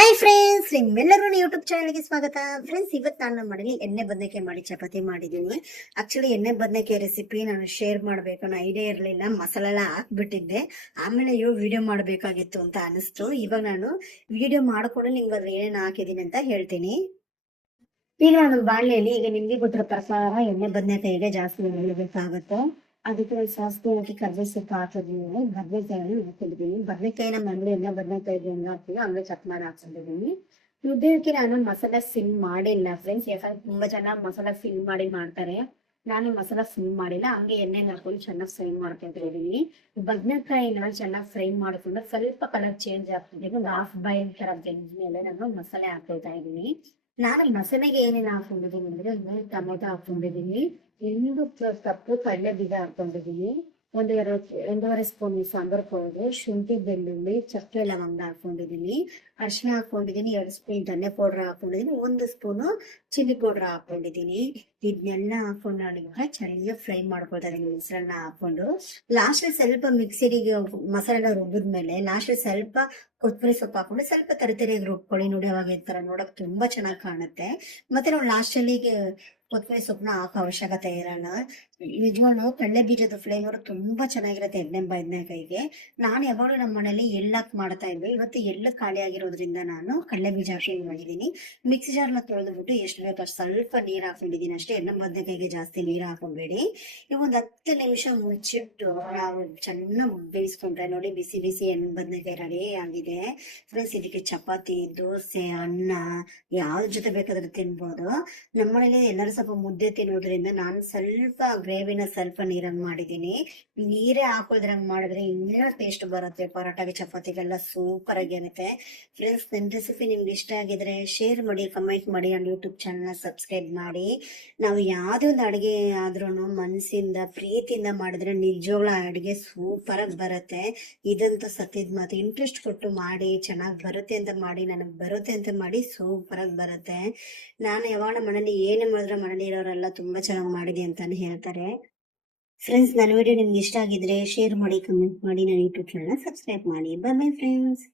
Hi friends, ನಿಮ್ಮೆಲ್ಲರೂ YouTube ಚಾನಲ್ಗೆ ಸ್ವಾಗತ. Friends, ಇವತ್ತು ನಾನು ನಮ್ಮ ಮನೇಲಿ ಎಣ್ಣೆ ಬದನೆಕಾಯಿ ಮಾಡಿ ಚಪಾತಿ ಮಾಡಿದ್ದೀನಿ. ಆಕ್ಚುಲಿ ಎಣ್ಣೆ ಬದನೆಕಾಯಿ ರೆಸಿಪಿ ನಾನು ಶೇರ್ ಮಾಡಬೇಕು ಅನ್ನೋ ಐಡಿಯಾ ಇರಲಿಲ್ಲ. ಮಸಾಲೆ ಎಲ್ಲ ಹಾಕ್ಬಿಟ್ಟಿದ್ದೆ. ಆಮೇಲೆ ವಿಡಿಯೋ ಮಾಡಬೇಕಾಗಿತ್ತು ಅಂತ ಅನಿಸ್ತು. ಇವಾಗ ನಾನು ವಿಡಿಯೋ ಮಾಡಿಕೊಂಡು ನಿಮ್ಗೆ ಅದ್ರ ಏನೇನು ಹಾಕಿದ್ದೀನಿ ಅಂತ ಹೇಳ್ತೀನಿ. ಈಗ ನಾನು ಬಾಣಲೆಯಲ್ಲಿ, ಈಗ ನಿಮ್ಗೆ ಗೊತ್ತಿರೋ ಪ್ರಕಾರ ಎಣ್ಣೆ ಬದನೆಕಾಯಿಗೆ ಜಾಸ್ತಿ ಎಣ್ಣೆ ಅದಕ್ಕೆ ಸಾಸಿವೆ ಹಾಕಿ ಕರ್ಬೇವು ಸೊಪ್ಪು ಹಾಕಿದ್ದೀನಿ. ಬದನೆಕಾಯಿನ ಹಾಕಿದ್ದೀನಿ. ಬದನೆಕಾಯಿನ ಮನೇಲಿ ಎಣ್ಣೆ ಬದನೆಕಾಯಿಗೆ ಹೆಂಗ್ ಹಾಕ್ತೀವಿ ಹಂಗೆ ಕಟ್ ಮಾಡಿ ಹಾಕೊಂಡಿದ್ದೀನಿ. ಇದಕ್ಕೆ ನಾನು ಮಸಾಲ ಫಿಲ್ ಮಾಡಿಲ್ಲ ಫ್ರೆಂಡ್ಸ್. ಯಾಕಂದ್ರೆ ತುಂಬಾ ಜನ ಮಸಾಲ ಫಿಲ್ ಮಾಡಿ ಮಾಡ್ತಾರೆ. ನಾನು ಮಸಾಲ ಫಿಲ್ ಮಾಡಿಲ್ಲ, ಹಂಗೆ ಎಣ್ಣೆ ಹಾಕೊಂಡು ಚೆನ್ನಾಗಿ ಫ್ರೈ ಮಾಡ್ಕೊಂತ ಇದೀನಿ. ಬದನೆಕಾಯಿನ ಚೆನ್ನಾಗಿ ಫ್ರೈ ಮಾಡ್ಕೊಂಡು ಸ್ವಲ್ಪ ಕಲರ್ ಚೇಂಜ್ ಆಗ್ತಿದೆ. ಒಂದು ಹಾಫ್ ಬಾಯ್ಲ್ ತರ ಬೆಂದ್ಮೇಲೆ ನಾನು ಮಸಾಲೆ ಹಾಕ್ತಾ ಇದ್ದೀನಿ. ನಾನು ಮಸಾಲೆಗೆ ಏನೇನು ಹಾಕೊಂಡಿದ್ದೀನಿ ಅಂದ್ರೆ, ಒಂದು ಟೊಮೆಟೊ ಹಾಕೊಂಡಿದ್ದೀನಿ, 2 ಕಪ್ಪು ಕಡಲೆ ಬೀಜ ಹಾಕೊಂಡಿದ್ದೀನಿ, ಒಂದೂವರೆ ಸ್ಪೂನ್ ಸಾಂಬಾರ್ ಪೌಡರ್, ಶುಂಠಿ ಬೆಳ್ಳುಳ್ಳಿ ಚಕ್ಕೆ ಲವಂಗ ಹಾಕೊಂಡಿದ್ದೀನಿ, ಅರಿಶಿನ ಹಾಕೊಂಡಿದ್ದೀನಿ, 2 ಸ್ಪೂನ್ ಧನ್ಯ ಪೌಡರ್ ಹಾಕೊಂಡಿದ್ದೀನಿ, 1 ಸ್ಪೂನು ಚಿಲ್ಲಿ ಪೌಡರ್ ಹಾಕೊಂಡಿದ್ದೀನಿ. ಇದನ್ನೆಲ್ಲ ಹಾಕೊಂಡು ನಾನು ಚೆನ್ನಾಗಿ ಫ್ರೈ ಮಾಡ್ಕೊಳ್ತಾ ಇದೀನಿ. ಮೊಸರನ್ನ ಹಾಕೊಂಡು ಲಾಸ್ಟ್ ಸ್ವಲ್ಪ ಮಿಕ್ಸಿಗೆ ಮಸಾಲೆ ರುಬ್ಬಿದ್ಮೇಲೆ ಲಾಸ್ಟ್ ಸ್ವಲ್ಪ ಕೊತ್ತಂಬರಿ ಸೊಪ್ಪು ಹಾಕೊಂಡು ಸ್ವಲ್ಪ ತರಿತರಿಯಾಗಿ ರುಬ್ಕೊಳ್ಳಿ. ನೋಡಿ, ಅವಾಗ ಈ ತರ ನೋಡಕ್ ತುಂಬಾ ಚೆನ್ನಾಗಿ ಕಾಣುತ್ತೆ. ಮತ್ತೆ ನಾವು ಲಾಸ್ಟ್ ಅಲ್ಲಿ ಕೊತ್ತಂಬರಿ ಸೊಪ್ಪನ್ನ ಹಾಕೋ ಅವಶ್ಯಕತೆ ಇರೋಣ. ನಿಜವಾಗ್ಲೂ ಕಡಲೆ ಬೀಜದ ಫ್ಲೇವರ್ ತುಂಬಾ ಚೆನ್ನಾಗಿರುತ್ತೆ ಎಣ್ಣೆ ಬದನೆಕಾಯಿಗೆ. ನಾನು ಯಾವಾಗಲೂ ನಮ್ಮ ಮನೇಲಿ ಎಳ್ಳಕ್ ಮಾಡ್ತಾ ಇದ್ವಿ. ಇವತ್ತು ಎಳ್ಳು ಖಾಲಿ ಆಗಿರೋದ್ರಿಂದ ನಾನು ಕಡಲೆ ಬೀಜ ಹಾಕಿ ಮಾಡಿದ್ದೀನಿ. ಮಿಕ್ಸಿ ಜಾರ್ನ ತೊಳೆದ್ಬಿಟ್ಟು ಎಷ್ಟು ಬೇಕೋ ಅಷ್ಟು ಸ್ವಲ್ಪ ನೀರು ಹಾಕೊಂಡಿದ್ದೀನಿ ಅಷ್ಟೇ. ಎಣ್ಣೆ ಬದನೆಕಾಯಿಗೆ ಜಾಸ್ತಿ ನೀರು ಹಾಕೊಂಬೇಡಿ. ಈಗ ಒಂದು 10 ನಿಮಿಷ ಮುಚ್ಚಿಟ್ಟು ನಾವು ಚೆನ್ನಾಗಿ ಬೇಯಿಸ್ಕೊಂಡ್ರೆ ನೋಡಿ, ಬಿಸಿ ಬಿಸಿ ಎಣ್ಣೆ ಬದನೆಕಾಯಿ ರೆಡಿ ಆಗಿದೆ ಫ್ರೆಂಡ್ಸ್. ಇದಕ್ಕೆ ಚಪಾತಿ, ದೋಸೆ, ಅನ್ನ ಯಾವ್ದ್ರ ಜೊತೆ ಬೇಕಾದ್ರೂ ತಿನ್ಬೋದು. ನಮ್ಮನೇಲಿ ಎಲ್ಲರೂ ಸ್ವಲ್ಪ ಮುದ್ದೆ ತಿನ್ನೋದ್ರಿಂದ ನಾನು ಸ್ವಲ್ಪ ಗ್ರೇವಿನ ಸ್ವಲ್ಪ ನೀರಂಗ್ ಮಾಡಿದ್ದೀನಿ. ನೀರೇ ಹಾಕೋದ್ರಂಗ್ ಮಾಡಿದ್ರೆ ಇನ್ನೂ ಟೇಸ್ಟ್ ಬರುತ್ತೆ. ಪರೋಟಾಗೆ, ಚಪಾತಿಗೆಲ್ಲ ಸೂಪರ್ ಆಗಿ ಇರುತ್ತೆ ಫ್ರೆಂಡ್ಸ್. ನನ್ನ ರೆಸಿಪಿ ನಿಮ್ಗೆ ಇಷ್ಟ ಆಗಿದ್ರೆ ಶೇರ್ ಮಾಡಿ, ಕಮೆಂಟ್ ಮಾಡಿ, ನನ್ನ ಯೂಟ್ಯೂಬ್ ಚಾನಲ್ನ ಸಬ್ಸ್ಕ್ರೈಬ್ ಮಾಡಿ. ನಾವು ಯಾವುದೇ ಒಂದು ಅಡುಗೆ ಆದ್ರೂ ಮನಸ್ಸಿಂದ ಪ್ರೀತಿಯಿಂದ ಮಾಡಿದ್ರೆ ನಿಜವಾಗ್ಲೂ ಅಡುಗೆ ಸೂಪರ್ ಆಗಿ ಬರುತ್ತೆ. ಇದಂತೂ ಸತ್ಯದ ಮಾತು. ಇಂಟ್ರೆಸ್ಟ್ ಕೊಟ್ಟು ಮಾಡಿ, ಚೆನ್ನಾಗಿ ಬರುತ್ತೆ ಅಂತ ಮಾಡಿ, ನನಗೆ ಬರುತ್ತೆ ಅಂತ ಮಾಡಿ ಸೂಪರ್ ಆಗಿ ಬರುತ್ತೆ. ನಾನು ಯಾವಾಗ ಮನೇಲಿ ಏನೇ ಮಾಡಿದ್ರೆ ಮನೇಲಿ ಇರೋರೆಲ್ಲ ತುಂಬಾ ಚೆನ್ನಾಗಿ ಮಾಡಿದೆ ಅಂತಾನೆ ಹೇಳ್ತಾರೆ ಫ್ರೆಂಡ್ಸ್. ನನ್ನ ವಿಡಿಯೋ ನಿಮ್ಗೆ ಇಷ್ಟ ಆಗಿದ್ರೆ ಶೇರ್ ಮಾಡಿ, ಕಮೆಂಟ್ ಮಾಡಿ, ನನ್ನ ಯೂಟ್ಯೂಬ್ ಚಾನಲ್ ಸಬ್ಸ್ಕ್ರೈಬ್ ಮಾಡಿ. Bye bye friends.